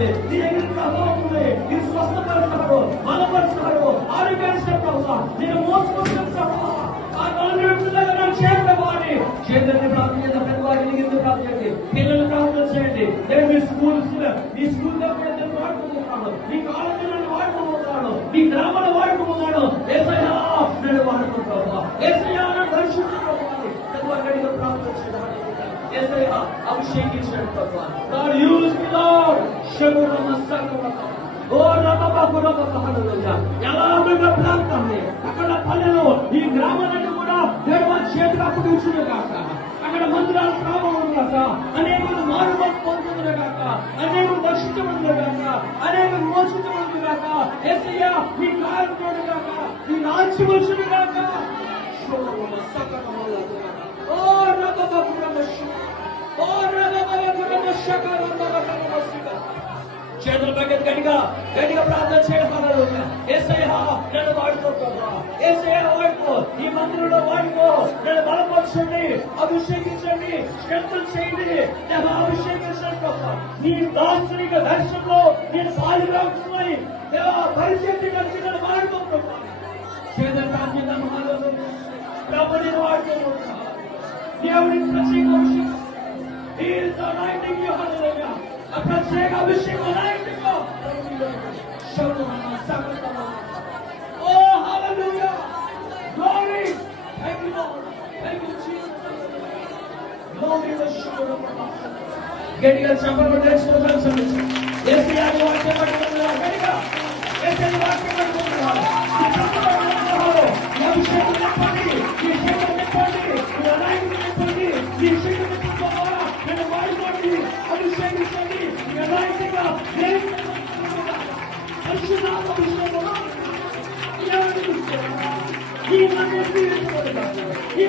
ఉంది, నీ దగ్గర ప్రభావం ఉంది, నేను స్వస్థపరుస్తాడు, బలపరుస్తాడు, ఆరోగ్యాన్ని ప్రభావ నేను మోసుకుంటాను ప్రభావ ఆ నలుగురు చేతవాడి చేతుల్ని ప్రార్థన చేద్దాం. పెద్దవాడిని కింద ప్రార్థన చేయండి, పిల్లలు ప్రార్థన చేయండి. మీ స్కూల్స్ నీ స్కూల్లో కూడా నేను వాడుకుంటున్నాడు, నీ కాలేజీలను వాడుకుంటున్నాడు, నీ గ్రామాలు వాడుకుంటున్నాడు. ఏసయ్యా నేను వాడుకుంటావా, ఏసయ్యా నన్ను పరిశుద్ధపరచాలి. పెద్దవాడిగా ప్రార్థన చేయాలి. ఏసయ్యా అభిషేకించాడు ప్రభావ. God use me Lord. శబరమ సకరమ ఓ ఎలా ప్రాంతాన్ని అక్కడ పల్లెలు ఈ గ్రామాలను కూడా దేవ చేతులు అప్పగించును కాక, అక్కడ మందిరాల ప్రభావం కాక, అనేకులు మారుమతి పొందుతున్న కాక, అనేకులు దర్శించబడుతున్న కాక, అనేకులు మోసించబడుతున్న కాక, యేసయ్యా నీ కార్యక్రమం కాక, నీ నాచి వచ్చును కాక. ఓ చేతుల పక్కన గట్టిగా గట్టిగా ప్రార్థన చేయడం. యేసయ్యా నన్ను వాడుకో ప్రభా, యేసయ్యా వాడుకో, ఈ మందిరంలో వాడుకో, నన్ను బలపరచండి, అభిషేకించండి, స్ట్రెంథన్ చేయండి, నన్ను అభిషేకించండి ప్రభా. నీ దార్శనిక దర్శనంలో నేను పాల్గొంటున్నాయి పరిస్థితి కలిగి నన్ను వాడుకో ప్రభా. చేతుల ప్రార్థన ప్రభు నేను వాడుకోబోతున్నా. దేవుని ప్రత్యేక అభిషేకం a ప్రత్యేక అభిషేకం Oh hallelujah, glory, thank you Lord, thank you Jesus, glory to show. గట్టిగా చప్పట్లు చేసుకోవాలి. యేసయ్యా వాక్యం పట్టుకుంటున్నారు, గట్టిగా యేసయ్యా వాక్యం పట్టుకుంటున్నారు. అభిషేకం చెప్పండి, ఈ శక్తి చెప్పండి, ఈ అనాయకుడు చెప్పండి, ఈ శక్తి చెప్పాలా నేను వాడుకోండి, అభిషేకించండి. ఈ అనాయకుగా ఈ